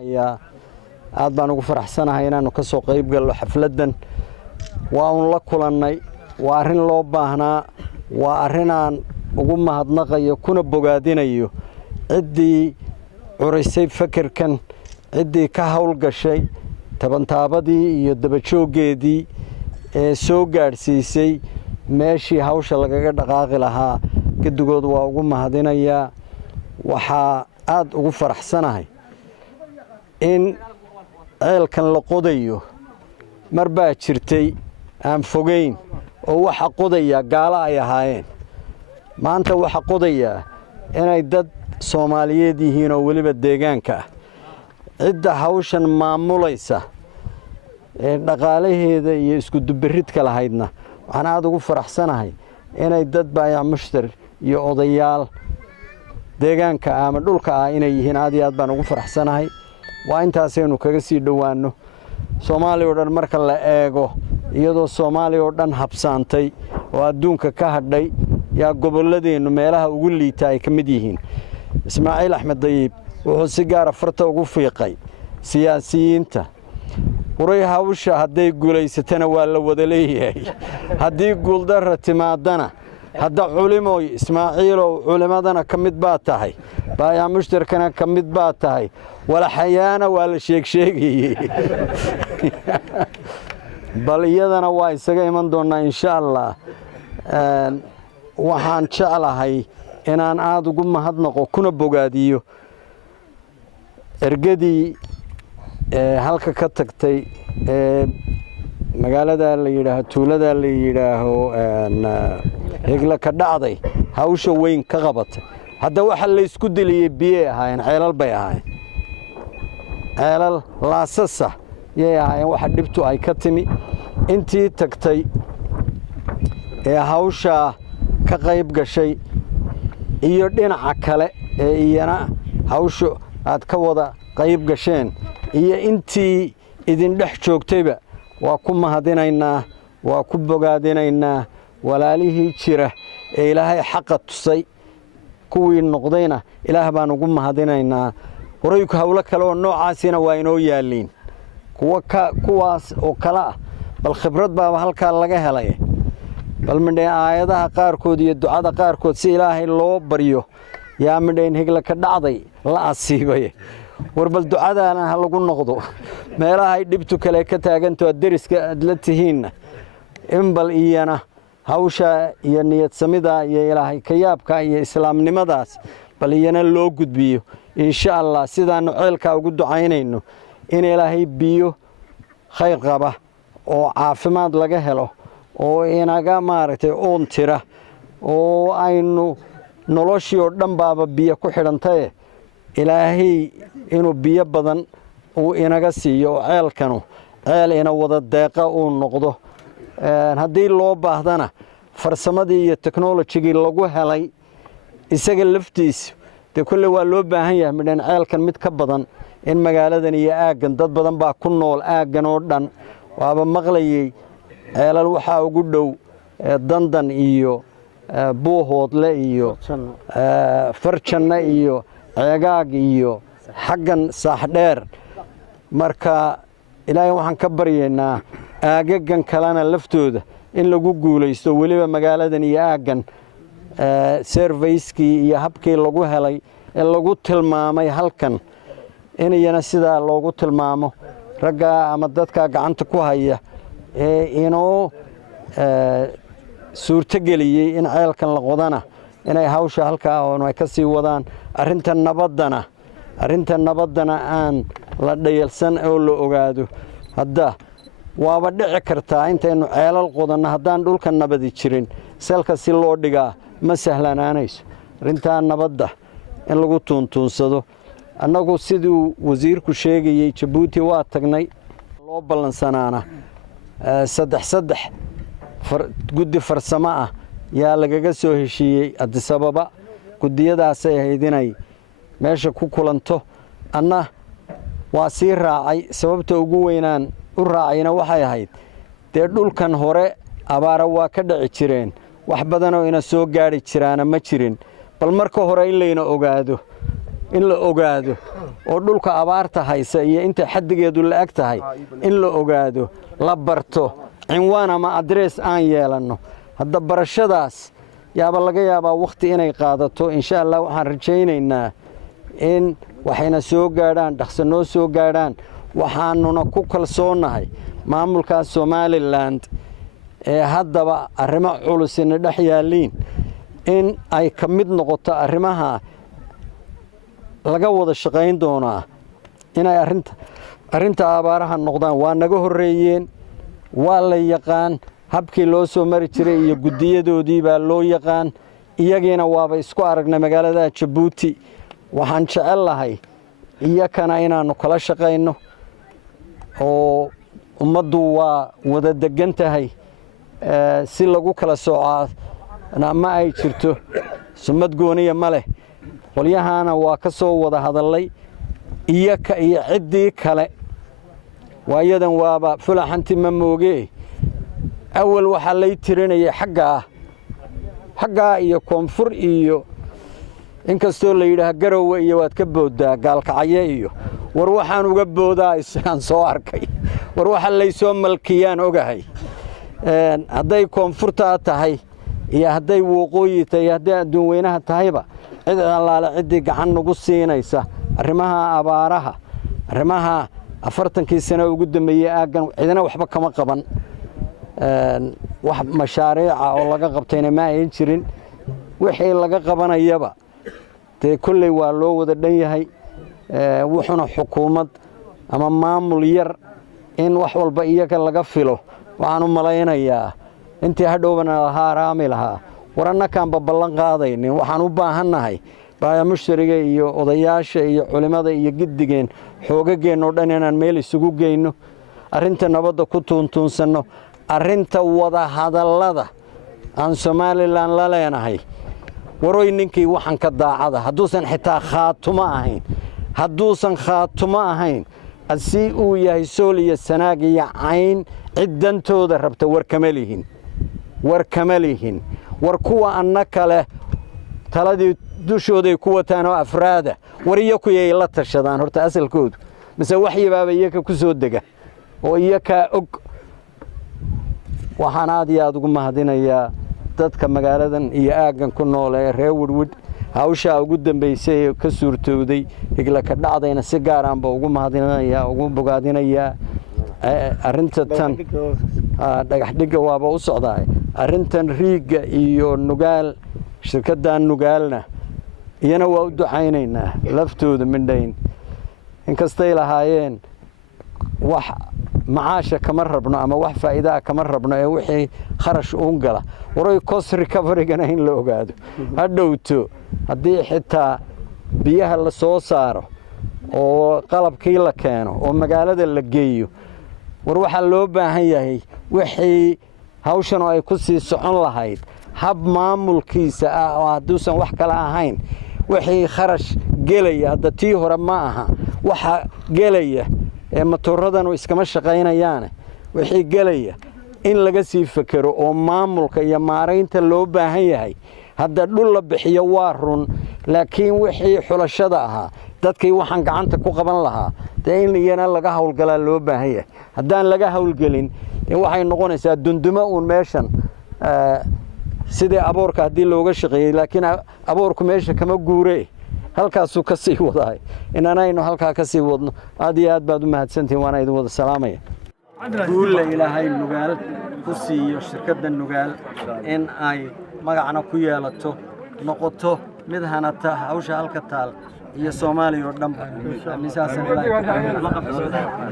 يا aad baan ugu faraxsanahay inaanu ka soo qayb galno xafladan waa la kulanay waa arin loo baahnaa waa arinaan ugu mahadnaqayo kuna bogaadinayo cidii curisay fikirkan cidii ka hawl gashay tabantaabadii iyo dabajoogeedii ee soo gaarsiisay meeshii hawsha lagaga dhaqaaqi lahaa gidigoodu waa ugu mahadinayaa waxa aad ugu faraxsanahay in ceelkan la qodayo marba jirtay aan fogeyn oo waxa qodaya gaala ay ahaayeen maanta waxa qodaya inay dad Soomaaliyeed yihiin oo waliba deegaanka cidda hawshan maamulaysa ee dhaqaalaheeda iyo isku dubiridka lahaydna waxaan aad ugu faraxsanahay inay dad baayac mushtar iyo odayaal deegaanka ama dhulka inay yihiin aad iyo aad baan ugu faraxsanahay waa intaasaynu kaga sii dhawaano Soomaaliya oo dhan marka la eego iyadoo Soomaaliya oo dhan habsaantay oo adduunka ka hadhay yaa gobolladeenu meelaha ugu liita ay kamid yihiin Ismaaciil Axmed Dayib wuxuu si gaar ah farta ugu fiiqay siyaasiyiinta waray hawsha haday guuleysatana waa la wada leeyahay hadii guuldar timaadana hadda culimooy Ismaaciil oo culimadana kamid baa tahay baayaa mushtarkana kamid baa tahay wala xayaana waa la sheegay bal iyadana waa isaga iman doonaa insha Allah waxaan jeclahay inaan aad ugu mahadnaqo kuna bogaadiyo ergadii halka ka tagtay magaalada la yiraahdo tuulada la yiraahdo hegla ka dhacday hawsha weyn ka qabatay hadda waxa la isku diliyay biye ahayn ceelal bay ahayn ceelal laasasa yahay waxa dhibtu ay ka timi intii tagtay hawsha ka qayb gashay iyo dhinaca kale iyana hawsha aad ka wada qayb gasheen iyo intii idin dhex joogtayba waa ku mahadinaynaa waa ku bogaadinaynaa walaalihii jira ee Ilaahay xaq tusay kuwii noqdayna Ilaah baan ugu mahadinaynaa horayku hawlo kale oo noocaasina waa inoo yaaliin kuwaas oo kala bal khibrad baa halka laga helay bal midhay aayadaha qaarkood iyo ducada qaarkood si Ilaahay loo baryo yaa midhayn hegla ka dhacday la asiibay warbal ducadaana ha lagu noqdo meelaha ay dhibtu kale ka taaganto deriska la tihiin in bal iyana hawsha iyo niyad samida iyo Ilaahay ka yaabka iyo islaamnimadaas bal iyana loo gudbiyo insha Allah sidaan ceelka ugu ducaynayno in Ilaahay biyo khayr qaba oo caafimaad laga helo oo inaga maaragtay oon tira oo aynu noloshii oo dhan baaba biyo ku xidhantay Ilaahay inuu biyo badan uu inaga siiyo ceelkanu ceel ina wada deeqa uu noqdo hadii loo baahdana farsamadii iyo technology-gii lagu helay isaga laftiisa de kulli waa loo baahan yahay midhan ceelkan mid ka badan in magaaladan iyo aagan dad badan baa ku nool aagan oo dhan waaba maqlayay ceelal waxa ugu dhow dandan iyo buuhoodle iyo farjanna iyo ceegaag iyo xaggan saaxdheer marka Ilaahay waxaan ka baryeynaa aagagan kalena laftooda in lagu guuleysto waliba magaaladan iyo aagan service-kii iyo habkii lagu helay ee lagu tilmaamay halkan in iyana sida loogu tilmaamo ragga ama dadka gacanta ku haya inoo suurta geliyay in ceelkan la qodana inay hawsha halka oo ay ka sii wadaan arinta nabadana aan la dhayalsan oo la ogaado hadda waaba dhici kartaa intaynu ceelal qodana hadaan dhulka nabadi jirin selka si loo dhigaa ma sahlanaanayso arinta nabadda in lagu tuuntuunsado annagu sidoo wasiirku sheegayay Djibouti waa tagnay loo balansanaana saddex guddi farsamo ah yaa lagaga soo heshiiyay Addis Ababa gudiyadaas ay haydinay meesha ku kulanto anna waa sii raacay sababta ugu weynaan u raacayna waxay ahayd dee dhulkan hore abaara waa ka dhici jireen wax badan oo ina soo gaari jiraana ma jirin bal marka hore in layna ogaado in la ogaado oo dhulka abaarta haysa iyo inta xaddigeedu la eg tahay in la ogaado la barto cinwaan ama adrees aan yeelanno hadda barashadaas yaaba laga yaabaa wakhti inay qaadato insha allah waxaan rajaynaynaa in waxayna soo gaadhaan dhaqso noo soo gaadhaan waxaanuna ku kalsoonahay maamulkaas Somaliland ee haddaba arrimo culus in dhex yaaliin in ay ka mid noqoto arrimaha laga wada shaqayn doonaa inay arrinta abaaraha noqdaan waa naga horeeyeen waa la yaqaan habkii loo soo mari jiray iyo gudiyadoodii baa loo yaqaan iyagiina waaba isku aragnay magaalada Djibouti waxaan jecelahay iyakana inaanu kala shaqayno oo ummaddu waa wada degan tahay si lagu kala soocaa ma ay jirto sumad gooniya ma leh qolyahana waa ka soo wada hadalay iyaka iyo ciddii kale waayadan waaba fulaxanti ma mooge awal waxa lay tirinayay xagga iyo koonfur iyo inkastoo la yiraahdo garowe iyo waad ka boodaa gaalkacye iyo war waxaan uga boodaa isaan soo arkay war waxa lay soo malkiyaan ogahay hadday koonfurta tahay iyo hadday waqooyi tahay hadday adduun weynaha tahayba cid allaale cidii gacan nagu siinaysa arrimaha abaaraha arrimaha 40 sano ugu dambeeyay aagan cidina waxba kama qaban wax mashaariic oo laga qabtayna ma ay jirin wixii laga qabanayaba te kullay waa loo wada dhan yahay wuxuna xukuumad ama maamul yar in wax walba iyaga laga filo waxaan u malaynayaa intii hadhowbana lahaa raami lahaa warana kan ballan qaadaynin waxaan u baahanahay baa mushariga iyo odayaasha iyo culimada iyo giddigeen xoogageen oo dhan inaan meel isugu geyno arinta nabadda ku tuuntuunsano arinta wada hadallada aan Somaliland la leenahay waroy ninkii waxan ka daacada haduusan xitaa khaatumo ahayn asi uu yahay Sooliya Sanaag iyo Cayn ciddantooda rabta war kama lihin war kuwa annaka leh taladii dushooday ku wataan oo afraada war iyaku ay la tashadaan horta asalkoodu mise waxyi baaba iyaka ku soo dega oo iyaka og waxaan aad iyo aad ugu mahadinayaa dadka magaaladan iyo aagan ku nool ee reer Woodwood hawsha ugu dambeysay ka suurtooday igla ka dhacdayna si gaar ah ugu mahadinayaa ugu bogaadinayaa arinta tan dhagax dhiga waaba u socdaay arintan riiga iyo nugaal shirkadan nugaalna iyana waa u ducaynaynaa laftooda mindhayn inkastay lahaayeen wax macaasha kama rabno ama wax faa'iido kama rabno ee wixii kharash uun gala waray cost recovery-gana in la ogaado hadhowto haddii xitaa biyaha la soo saaro oo qalabkii la keeno oo magaalada la geeyo war waxa loo baahan yahay wixii hawshan ay ku sii socon lahayd hab maamulkiisa ah oo haduusan wax kala ahayn wixii kharash gelaya hadda tii hore ma aha waxa gelaya ee matooradan iskama shaqaynayaan wixii gelaya in laga sii fakaro oo maamulka iyo maareynta loo baahan yahay hadda dhul la bixiyo waa run laakiin wixii xulashada ahaa dadkii waxaan gacanta ku qaban lahaa in iyana laga hawlgalaa loo baahan yahay haddaan laga hawlgelin waxay noqonaysaa dundumo uun meeshan sidii aboorka haddii looga shaqeeyay laakiin aboorku meesha kama guuree halkaasuu ka sii wadahay inanaynu halkaa ka sii wadno aad iyo aad baad u mahadsantihiin waana idin wada salaamaya guulla ilaahay nugaal ku siiyo shirkadda nugaal in ay magacna ku yeelato noqoto mid hanata hawsha halka taal iyo Soomaaliya oo dhan misaasan ilaahay